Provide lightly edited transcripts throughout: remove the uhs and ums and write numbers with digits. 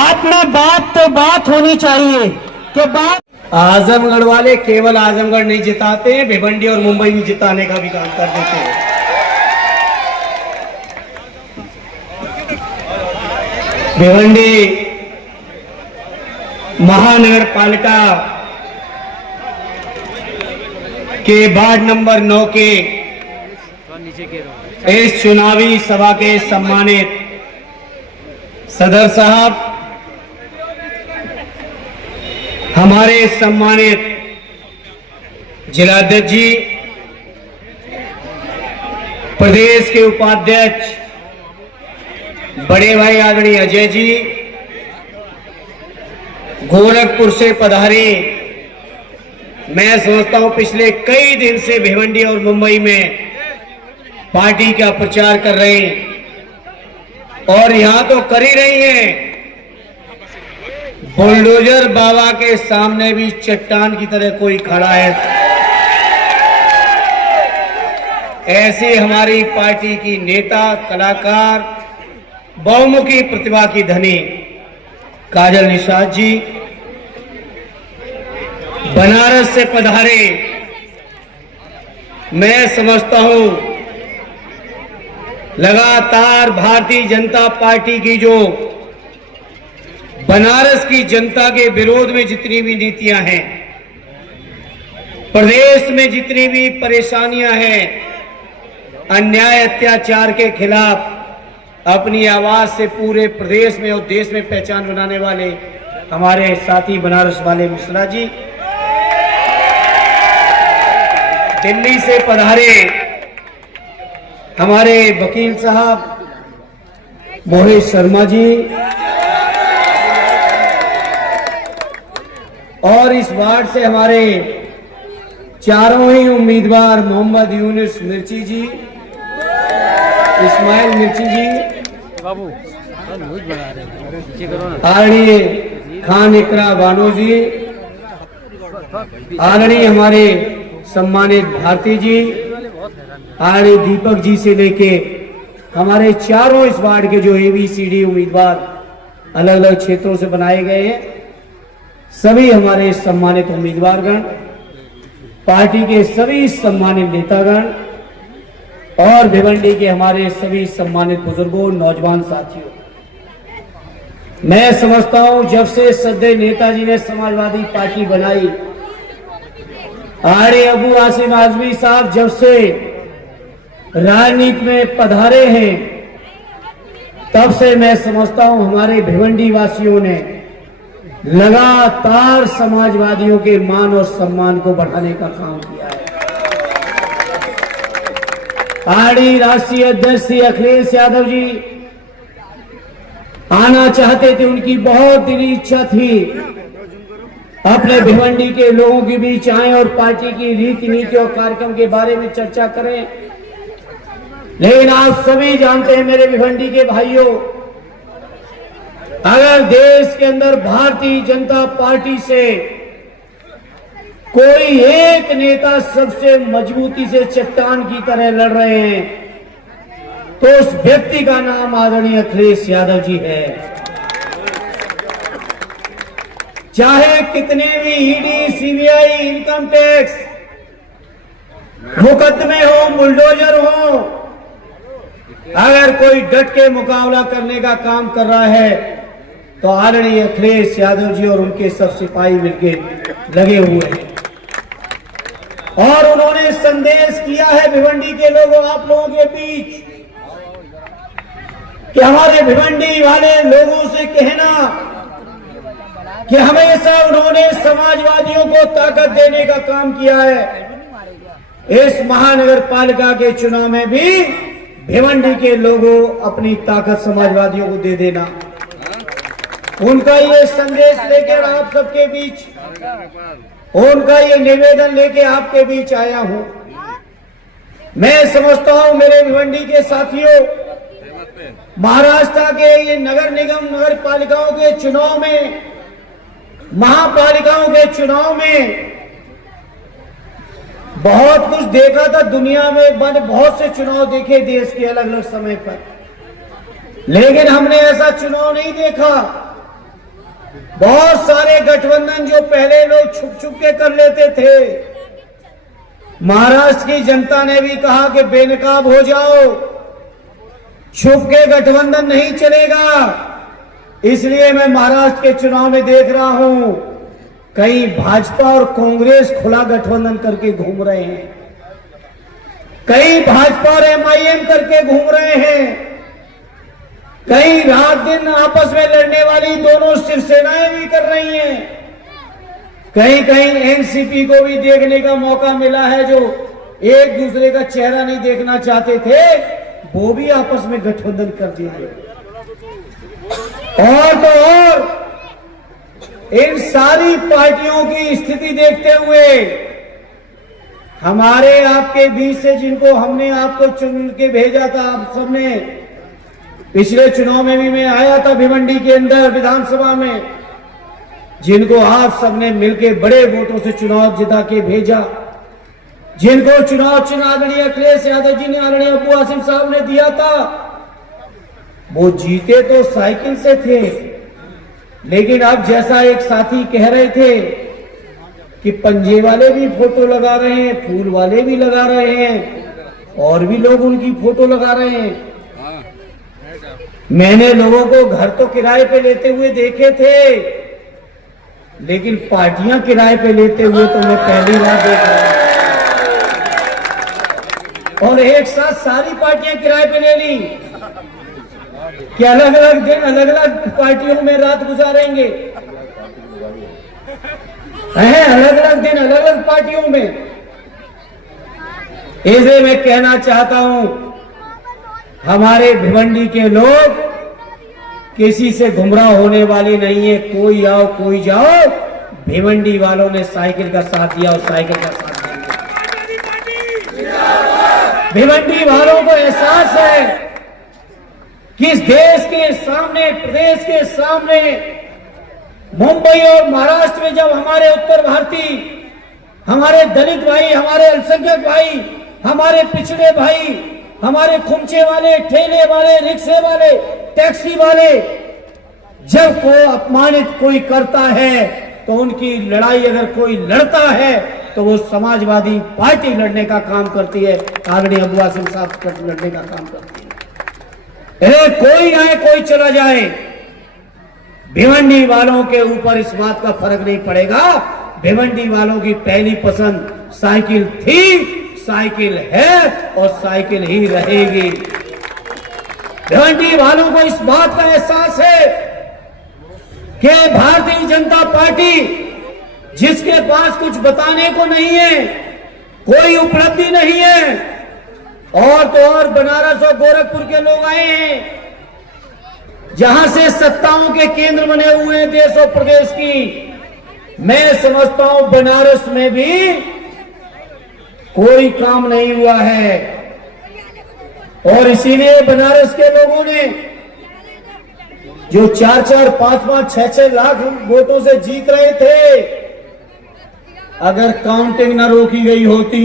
बात में बात तो बात होनी चाहिए कि बात। आजमगढ़ वाले केवल आजमगढ़ नहीं जिताते हैं, भिवंडी और मुंबई भी जिताने का भी काम कर देते हैं। भिवंडी महानगर पालिका के वार्ड नंबर 9 के इस चुनावी सभा के सम्मानित सदर साहब, हमारे सम्मानित जिलाध्यक्ष जी, प्रदेश के उपाध्यक्ष बड़े भाई आदरणीय अजय जी, गोरखपुर से पधारे, मैं समझता हूं पिछले कई दिन से भिवंडी और मुंबई में पार्टी का प्रचार कर रहे हैं और यहां तो कर ही रही हैं। बुलडोजर बाबा के सामने भी चट्टान की तरह कोई खड़ा है। ऐसे हमारी पार्टी की नेता, कलाकार, बहुमुखी प्रतिभा की धनी काजल निषाद जी बनारस से पधारे। मैं समझता हूं लगातार भारतीय जनता पार्टी की जो बनारस की जनता के विरोध में जितनी भी नीतियां हैं, प्रदेश में जितनी भी परेशानियां हैं, अन्याय अत्याचार के खिलाफ अपनी आवाज से पूरे प्रदेश में और देश में पहचान बनाने वाले हमारे साथी बनारस वाले मिश्रा जी दिल्ली से पधारे। हमारे वकील साहब मोहित शर्मा जी और इस वार्ड से हमारे चारों ही उम्मीदवार मोहम्मद यूनुस मिर्ची जी, इस्माइल मिर्ची जी, आदरणीय खान इकरा बानो जी, आदरणीय हमारे सम्मानित भारती जी, आदरणीय दीपक जी से लेके हमारे चारों इस वार्ड के जो ABCD उम्मीदवार अलग अलग क्षेत्रों से बनाए गए हैं, सभी हमारे सम्मानित उम्मीदवारगण, पार्टी के सभी सम्मानित नेतागण और भिवंडी के हमारे सभी सम्मानित बुजुर्गों, नौजवान साथियों, मैं समझता हूं जब से सदैव नेताजी ने समाजवादी पार्टी बनाई, आड़े अबू आसिम आजमी साहब जब से राजनीति में पधारे हैं, तब से मैं समझता हूं हमारे भिवंडी वासियों ने लगातार समाजवादियों के मान और सम्मान को बढ़ाने का काम किया है। आरडी राष्ट्रीय अध्यक्ष श्री अखिलेश यादव जी आना चाहते थे, उनकी बहुत दिली इच्छा थी अपने भिवंडी के लोगों के बीच आए और पार्टी की रीति नीति और कार्यक्रम के बारे में चर्चा करें। लेकिन आप सभी जानते हैं मेरे भिवंडी के भाइयों, अगर देश के अंदर भारतीय जनता पार्टी से कोई एक नेता सबसे मजबूती से चट्टान की तरह लड़ रहे हैं तो उस व्यक्ति का नाम आदरणीय अखिलेश यादव जी है। चाहे कितने भी ED, CBI, इनकम टैक्स मुकदमे हो, बुलडोजर हो, अगर कोई डट के मुकाबला करने का काम कर रहा है तो आदरणीय अखिलेश यादव जी और उनके सब सिपाही मिलकर लगे हुए हैं। और उन्होंने संदेश किया है भिवंडी के लोगों, आप लोगों के बीच, कि हमारे भिवंडी वाले लोगों से कहना कि हमेशा उन्होंने समाजवादियों को ताकत देने का काम किया है। इस महानगर पालिका के चुनाव में भी भिवंडी के लोगों अपनी ताकत समाजवादियों को दे देना, उनका ये संदेश लेकर आप सबके बीच, उनका ये निवेदन लेके आपके बीच आया हूं। मैं समझता हूं मेरे भिवंडी के साथियों, महाराष्ट्र के ये नगर निगम, नगर पालिकाओं के चुनाव में, महापालिकाओं के चुनाव में बहुत कुछ देखा था दुनिया में, मैंने बहुत से चुनाव देखे देश के अलग अलग समय पर, लेकिन हमने ऐसा चुनाव नहीं देखा बहुत सारे गठबंधन जो पहले लोग छुप छुप के कर लेते थे, महाराष्ट्र की जनता ने भी कहा कि बेनकाब हो जाओ, छुप के गठबंधन नहीं चलेगा। इसलिए मैं महाराष्ट्र के चुनाव में देख रहा हूं कहीं भाजपा और कांग्रेस खुला गठबंधन करके घूम रहे हैं, कहीं भाजपा और एमआईएम करके घूम रहे हैं, कहीं रात दिन आपस में लड़ने वाली दोनों शिवसेनाएं भी कर रही हैं, कहीं कहीं एनसीपी को भी देखने का मौका मिला है, जो एक दूसरे का चेहरा नहीं देखना चाहते थे वो भी आपस में गठबंधन कर दिया। और तो और इन सारी पार्टियों की स्थिति देखते हुए हमारे आपके बीच से जिनको हमने आपको चुन के भेजा था, आप सबने पिछले चुनाव में भी मैं आया था भिवंडी के अंदर विधानसभा में, जिनको आप सबने मिलके बड़े वोटों से चुनाव जिता के भेजा, जिनको चुनाव चिन्ह आदरणीय अखिलेश यादव जी ने, आदरणीय अब्बू आसिम साहब ने दिया था, वो जीते तो साइकिल से थे, लेकिन अब जैसा एक साथी कह रहे थे कि पंजे वाले भी फोटो लगा रहे हैं, फूल वाले भी लगा रहे हैं, और भी लोग उनकी फोटो लगा रहे हैं। मैंने लोगों को घर तो किराए पे लेते हुए देखे थे, लेकिन पार्टियां किराए पे लेते हुए तो मैं पहली बार देख रहा हूं। और एक साथ सारी पार्टियां किराए पे ले ली कि अलग अलग दिन अलग अलग पार्टियों में रात गुजारेंगे, अलग अलग दिन अलग अलग पार्टियों में। इसलिए मैं कहना चाहता हूं हमारे भिवंडी के लोग किसी से गुमराह होने वाले नहीं है, कोई आओ कोई जाओ, भिवंडी वालों ने साइकिल का साथ दिया और साइकिल का साथ दिया। भिवंडी वालों को एहसास है कि इस देश के सामने, प्रदेश के सामने, मुंबई और महाराष्ट्र में जब हमारे उत्तर भारतीय, हमारे दलित भाई, हमारे अल्पसंख्यक भाई, हमारे पिछड़े भाई, हमारे खुमचे वाले, ठेले वाले, रिक्शे वाले, टैक्सी वाले, जब कोई अपमानित कोई करता है तो उनकी लड़ाई अगर कोई लड़ता है तो वो समाजवादी पार्टी लड़ने का काम करती है, आदरणीय अब्बू आसिम साहब लड़ने का काम करती है। कोई आए कोई चला जाए, भिवंडी वालों के ऊपर इस बात का फर्क नहीं पड़ेगा। भिवंडी वालों की पहली पसंद साइकिल थी, साइकिल है और साइकिल ही रहेगी। भिवंडी वालों को इस बात का एहसास है कि भारतीय जनता पार्टी, जिसके पास कुछ बताने को नहीं है, कोई उपलब्धि नहीं है, और तो और बनारस और गोरखपुर के लोग आए हैं जहां से सत्ताओं के केंद्र बने हुए हैं देश और प्रदेश की। मैं समझता हूं बनारस में भी कोई काम नहीं हुआ है, और इसीलिए बनारस के लोगों ने जो 4-4, 5-5, 6-6 लाख वोटों से जीत रहे थे, अगर काउंटिंग न रोकी गई होती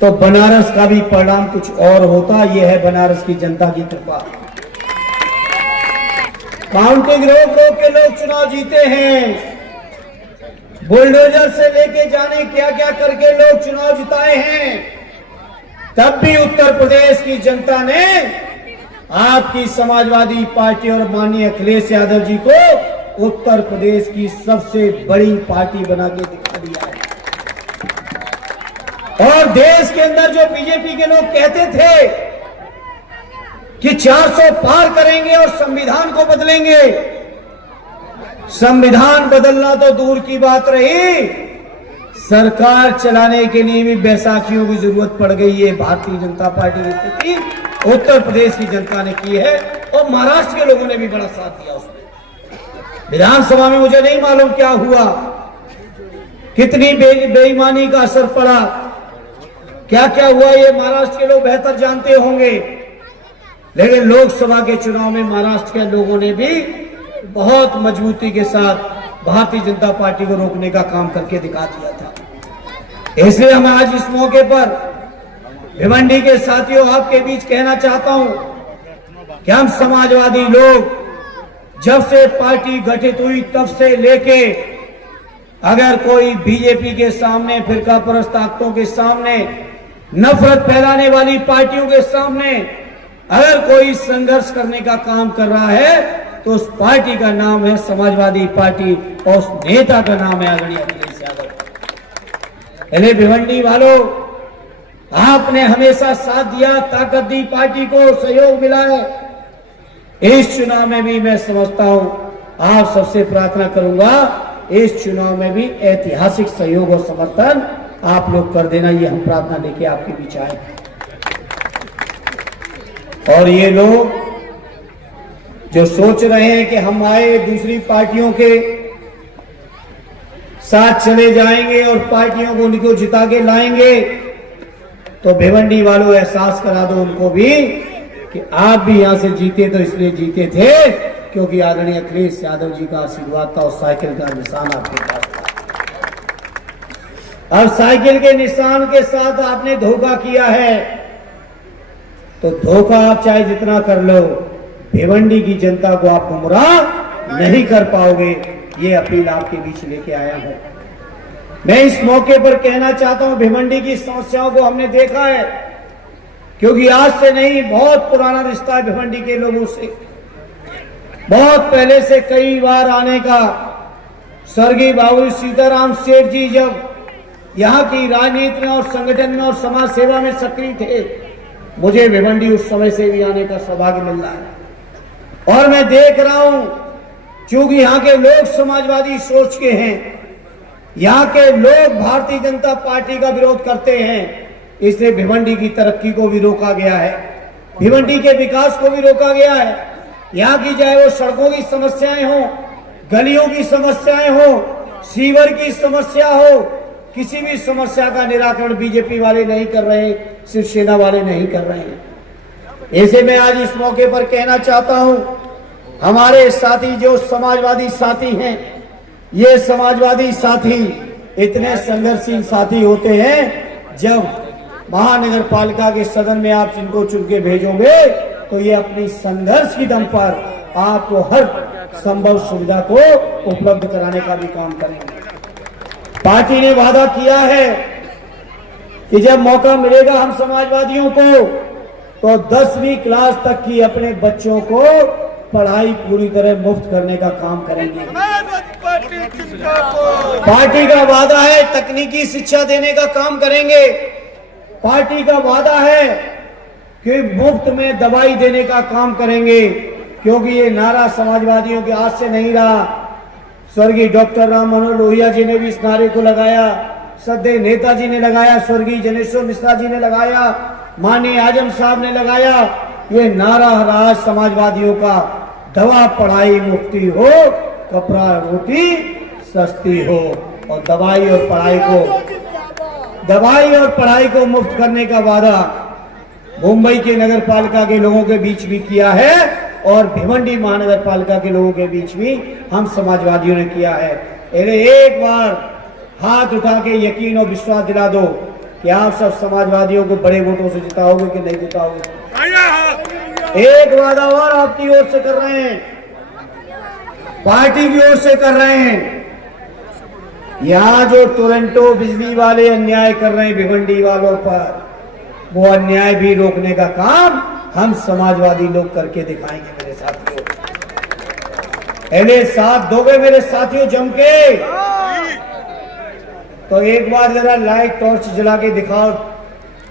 तो बनारस का भी परिणाम कुछ और होता। यह है बनारस की जनता की कृपा। काउंटिंग रोक रोक के लोग चुनाव जीते हैं, बुलडोजर से लेके जाने क्या क्या करके लोग चुनाव जिताए हैं, तब भी उत्तर प्रदेश की जनता ने आपकी समाजवादी पार्टी और माननीय अखिलेश यादव जी को उत्तर प्रदेश की सबसे बड़ी पार्टी बना के दिखा दिया है। और देश के अंदर जो बीजेपी के लोग कहते थे कि 400 पार करेंगे और संविधान को बदलेंगे, संविधान बदलना तो दूर की बात रही, सरकार चलाने के लिए भी बैसाखियों की जरूरत पड़ गई है। भारतीय जनता पार्टी की स्थिति उत्तर प्रदेश की जनता ने की है, और महाराष्ट्र के लोगों ने भी बड़ा साथ दिया उसमें। विधानसभा में मुझे नहीं मालूम क्या हुआ, कितनी बेईमानी का असर पड़ा, क्या क्या हुआ, ये महाराष्ट्र के लोग बेहतर जानते होंगे। लेकिन लोकसभा के चुनाव में महाराष्ट्र के लोगों ने भी बहुत मजबूती के साथ भारतीय जनता पार्टी को रोकने का काम करके दिखा दिया था। इसलिए मैं आज इस मौके पर भिवंडी के साथियों आपके बीच कहना चाहता हूं कि हम समाजवादी लोग जब से पार्टी गठित हुई तब से लेके अगर कोई बीजेपी के सामने, फिरका परस्त ताकतों के सामने, नफरत फैलाने वाली पार्टियों के सामने अगर कोई संघर्ष करने का काम कर रहा है तो उस पार्टी का नाम है समाजवादी पार्टी और उस नेता का नाम है आदरणीय अखिलेश यादव। पहले भिवंडी वालों, आपने हमेशा साथ दिया, ताकत दी, पार्टी को सहयोग मिला है। इस चुनाव में भी मैं समझता हूं, आप सबसे प्रार्थना करूंगा, इस चुनाव में भी ऐतिहासिक सहयोग और समर्थन आप लोग कर देना। ये हम प्रार्थना लेके आपके बीच आए। और ये लोग जो सोच रहे हैं कि हम आए दूसरी पार्टियों के साथ चले जाएंगे और पार्टियों को उनको जिता के लाएंगे, तो भिवंडी वालों एहसास करा दो उनको भी कि आप भी यहां से जीते तो इसलिए जीते थे क्योंकि आदरणीय अखिलेश यादव जी का आशीर्वाद था और साइकिल का निशान आपके पास था। अब साइकिल के निशान के साथ आपने धोखा किया है, तो धोखा आप चाहे जितना कर लो, भिवंडी की जनता को आप गुमराह नहीं कर पाओगे। ये अपील आपके बीच लेके आया हूं। मैं इस मौके पर कहना चाहता हूं, भिवंडी की समस्याओं को हमने देखा है, क्योंकि आज से नहीं, बहुत पुराना रिश्ता है भिवंडी के लोगों से। बहुत पहले से कई बार आने का। स्वर्गीय बाबू सीताराम सेठ जी जब यहाँ की राजनीति में और संगठन में और समाज सेवा में सक्रिय थे, मुझे भिवंडी उस समय से भी आने का सौभाग्य मिल रहा है। और मैं देख रहा हूं, क्योंकि यहाँ के लोग समाजवादी सोच के हैं, यहाँ के लोग भारतीय जनता पार्टी का विरोध करते हैं, इसलिए भिवंडी की तरक्की को भी रोका गया है, भिवंडी के विकास को भी रोका गया है। यहाँ की चाहे वो सड़कों की समस्याएं हो, गलियों की समस्याएं हो, सीवर की समस्या हो, किसी भी समस्या का निराकरण बीजेपी वाले नहीं कर रहे, शिवसेना वाले नहीं कर रहे हैं। ऐसे में आज इस मौके पर कहना चाहता हूं, हमारे साथी जो समाजवादी साथी हैं, ये समाजवादी साथी इतने संघर्षशील साथी होते हैं, जब महानगर पालिका के सदन में आप जिनको चुन के भेजोगे तो ये अपनी संघर्ष की दम पर आपको हर संभव सुविधा को उपलब्ध कराने का भी काम करेंगे। पार्टी ने वादा किया है कि जब मौका मिलेगा हम समाजवादियों को, तो 10वीं क्लास तक की अपने बच्चों को पढ़ाई पूरी तरह मुफ्त करने का काम करेंगे। पार्टी का वादा है तकनीकी शिक्षा देने का काम करेंगे। पार्टी का वादा है कि मुफ्त में दवाई देने का काम करेंगे, क्योंकि ये नारा समाजवादियों के आज से नहीं रहा। स्वर्गीय डॉक्टर राम मनोहर लोहिया जी ने भी इस नारे को लगाया, श्रद्धेय नेताजी ने लगाया, स्वर्गीय जनेश्वर मिश्रा जी ने लगाया, माननीय आजम साहब ने लगाया। ये नारा रहा समाजवादियों का, दवा पढ़ाई मुफ्ती हो, कपड़ा रोटी सस्ती हो। और दवाई और पढ़ाई को मुफ्त करने का वादा मुंबई के नगर पालिका के लोगों के बीच भी किया है और भिवंडी महानगर पालिका के लोगों के बीच भी हम समाजवादियों ने किया है। एक बार हाथ उठा के यकीन और विश्वास दिला दो कि आप सब समाजवादियों को बड़े वोटों से जिताओगे कि नहीं जिताओगे। एक वादा और आपकी ओर से कर रहे हैं, पार्टी की ओर से कर रहे हैं। यहाँ जो टोरंटो बिजली वाले अन्याय कर रहे हैं भिवंडी वालों पर, वो अन्याय भी रोकने का काम हम समाजवादी लोग करके दिखाएंगे। मेरे साथियों, पहले साथ दोगे मेरे साथियों जम के, तो एक बार जरा लाइट टॉर्च जला के दिखाओ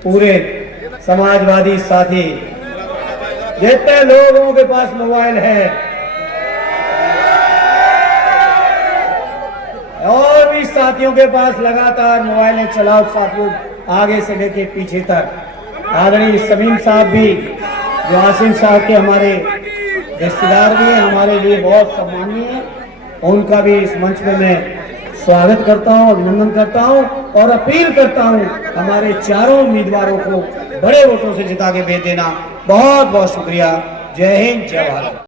पूरे समाजवादी साथी, जितने लोगों के पास मोबाइल है और भी साथियों के पास लगातार मोबाइलें चलाओ साथियों, आगे से लेके पीछे तक। आदरणीय समीम साहब भी, जो आसिम साहब के हमारे रिश्तेदार भी हैं, हमारे लिए बहुत सम्मानीय है, उनका भी इस मंच पे मैं स्वागत करता हूं, अभिनंदन करता हूं और अपील करता हूं हमारे चारों उम्मीदवारों को बड़े वोटों से जिता के भेज देना। बहुत बहुत शुक्रिया। जय हिंद, जय भारत।